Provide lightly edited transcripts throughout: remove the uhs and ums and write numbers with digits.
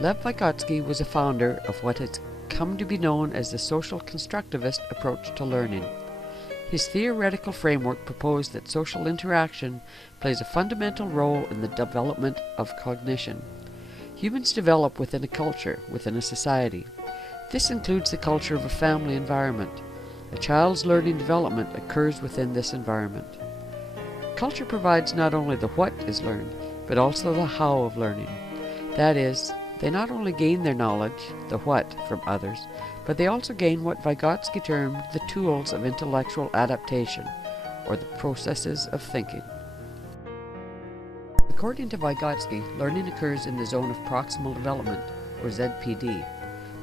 Lev Vygotsky was a founder of what has come to be known as the social constructivist approach to learning. His theoretical framework proposed that social interaction plays a fundamental role in the development of cognition. Humans develop within a culture, within a society. This includes the culture of a family environment. A child's learning development occurs within this environment. Culture provides not only the what is learned, but also the how of learning. That is, they not only gain their knowledge, the what, from others, but they also gain what Vygotsky termed the tools of intellectual adaptation, or the processes of thinking. According to Vygotsky, learning occurs in the zone of proximal development, or ZPD.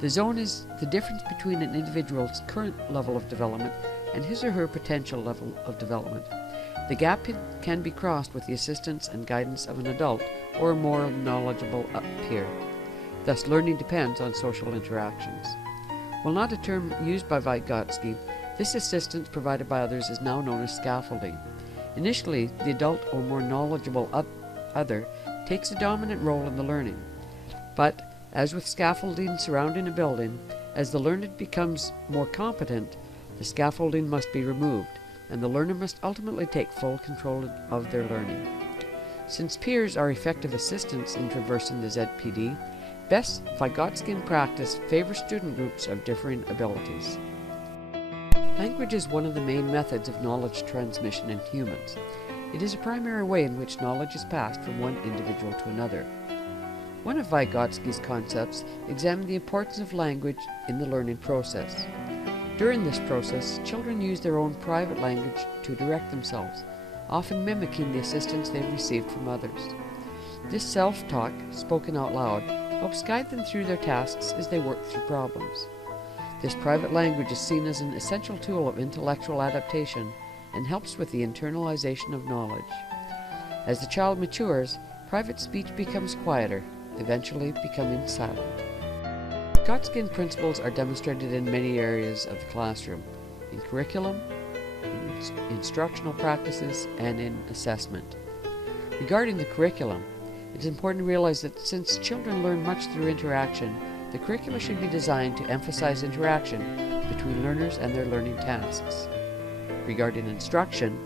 The zone is the difference between an individual's current level of development and his or her potential level of development. The gap can be crossed with the assistance and guidance of an adult or a more knowledgeable peer. Thus, learning depends on social interactions. While not a term used by Vygotsky, this assistance provided by others is now known as scaffolding. Initially, the adult or more knowledgeable other takes a dominant role in the learning. But, as with scaffolding surrounding a building, as the learned becomes more competent, the scaffolding must be removed, and the learner must ultimately take full control of their learning. Since peers are effective assistants in traversing the ZPD, best Vygotskian practice favors student groups of differing abilities. Language is one of the main methods of knowledge transmission in humans. It is a primary way in which knowledge is passed from one individual to another. One of Vygotsky's concepts examined the importance of language in the learning process. During this process, children use their own private language to direct themselves, often mimicking the assistance they've received from others. This self-talk, spoken out loud, helps guide them through their tasks as they work through problems. This private language is seen as an essential tool of intellectual adaptation and helps with the internalization of knowledge. As the child matures, private speech becomes quieter, eventually becoming silent. Vygotskian principles are demonstrated in many areas of the classroom, in curriculum, in instructional practices, and in assessment. Regarding the curriculum, it is important to realize that since children learn much through interaction, the curricula should be designed to emphasize interaction between learners and their learning tasks. Regarding instruction,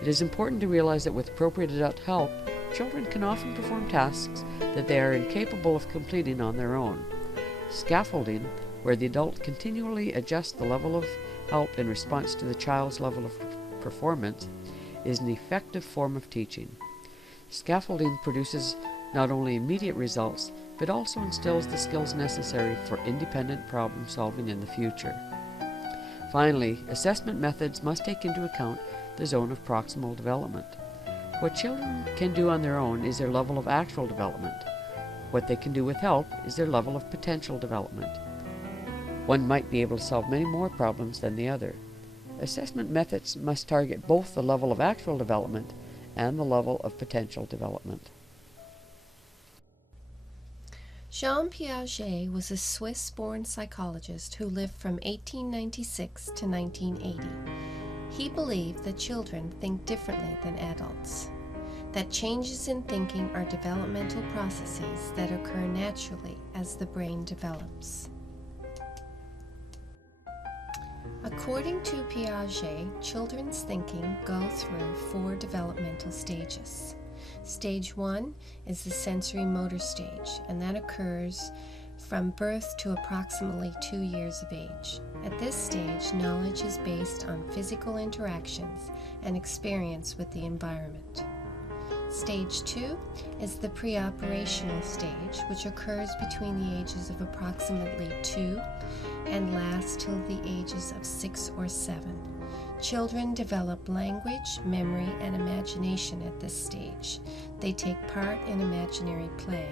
it is important to realize that with appropriate adult help, children can often perform tasks that they are incapable of completing on their own. Scaffolding, where the adult continually adjusts the level of help in response to the child's level of performance, is an effective form of teaching. Scaffolding produces not only immediate results, but also instills the skills necessary for independent problem solving in the future. Finally, assessment methods must take into account the zone of proximal development. What children can do on their own is their level of actual development. What they can do with help is their level of potential development. One might be able to solve many more problems than the other. Assessment methods must target both the level of actual development and the level of potential development. Jean Piaget was a Swiss-born psychologist who lived from 1896 to 1980. He believed that children think differently than adults, that changes in thinking are developmental processes that occur naturally as the brain develops. According to Piaget, children's thinking go through 4 developmental stages. Stage 1 is the sensory motor stage, and that occurs from birth to approximately 2 years of age. At this stage, knowledge is based on physical interactions and experience with the environment. Stage 2 is the preoperational stage, which occurs between the ages of approximately 2 and lasts till the ages of 6 or 7. Children develop language, memory, and imagination at this stage. They take part in imaginary play.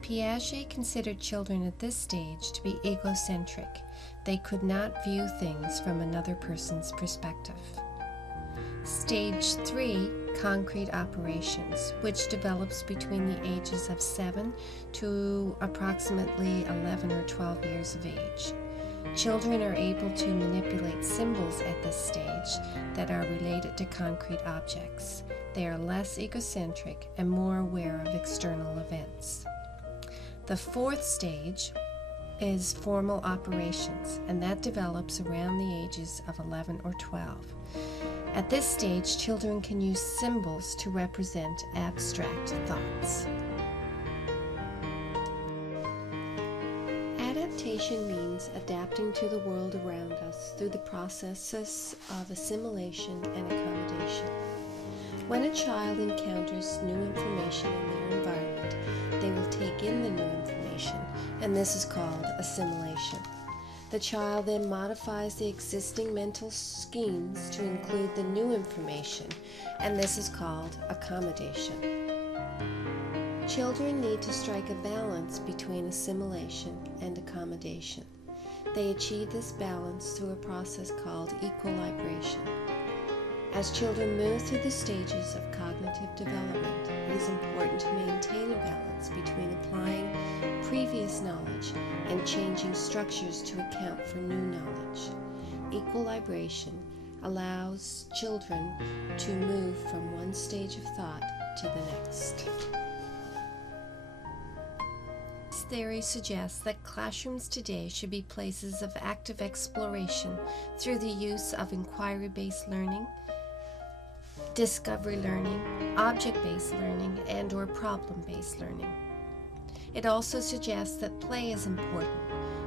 Piaget considered children at this stage to be egocentric. They could not view things from another person's perspective. Stage 3, concrete operations, which develops between the ages of 7 to approximately 11 or 12 years of age. Children are able to manipulate symbols at this stage that are related to concrete objects. They are less egocentric and more aware of external events. The fourth stage is formal operations, and that develops around the ages of 11 or 12. At this stage, children can use symbols to represent abstract thoughts. Adaptation means adapting to the world around us through the processes of assimilation and accommodation. When a child encounters new information in their environment, they will take in the new information, and this is called assimilation. The child then modifies the existing mental schemes to include the new information, and this is called accommodation. Children need to strike a balance between assimilation and accommodation. They achieve this balance through a process called equilibration. As children move through the stages of cognitive development, it is important to maintain a balance between applying previous knowledge and changing structures to account for new knowledge. Equilibration allows children to move from one stage of thought to the next. This theory suggests that classrooms today should be places of active exploration through the use of inquiry-based learning, discovery learning, object-based learning, and/or problem-based learning. It also suggests that play is important.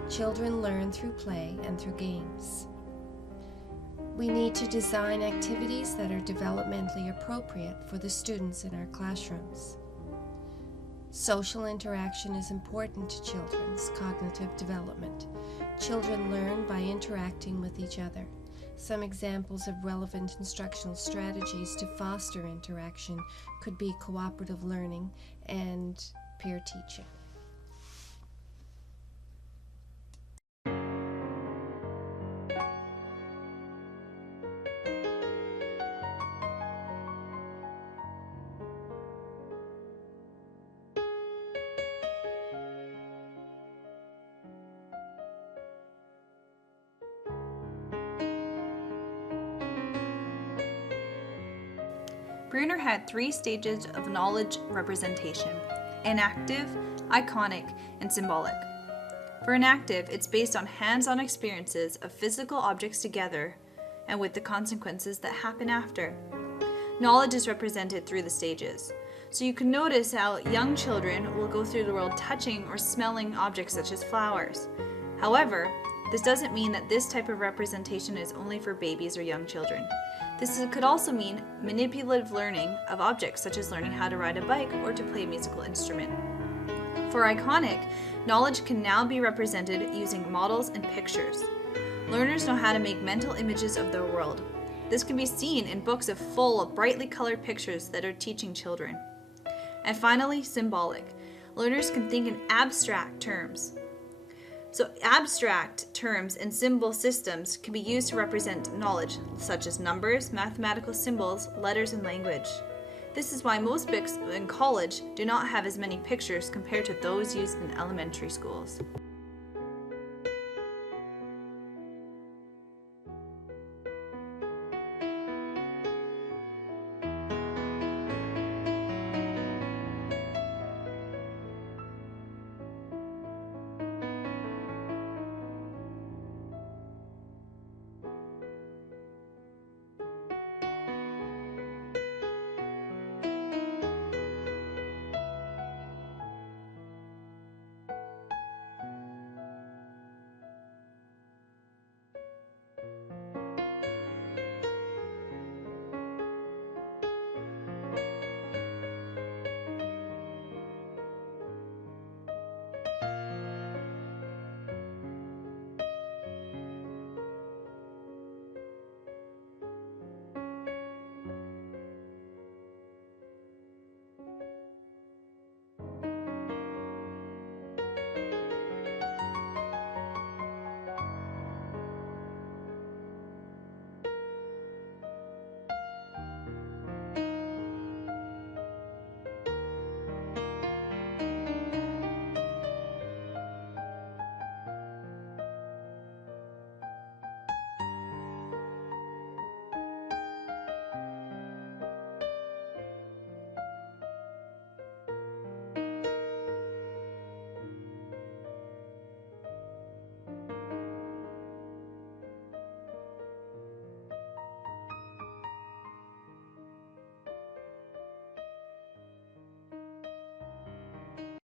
Children learn through play and through games. We need to design activities that are developmentally appropriate for the students in our classrooms. Social interaction is important to children's cognitive development. Children learn by interacting with each other. Some examples of relevant instructional strategies to foster interaction could be cooperative learning and peer teaching. Bruner had 3 stages of knowledge representation: enactive, iconic, and symbolic. For enactive, it's based on hands-on experiences of physical objects together and with the consequences that happen after. Knowledge is represented through the stages. So you can notice how young children will go through the world touching or smelling objects such as flowers. However, this doesn't mean that this type of representation is only for babies or young children. This could also mean manipulative learning of objects, such as learning how to ride a bike or to play a musical instrument. For iconic, knowledge can now be represented using models and pictures. Learners know how to make mental images of their world. This can be seen in books full of brightly colored pictures that are teaching children. And finally, symbolic. Learners can think in abstract terms. So abstract terms and symbol systems can be used to represent knowledge, such as numbers, mathematical symbols, letters, and language. This is why most books in college do not have as many pictures compared to those used in elementary schools.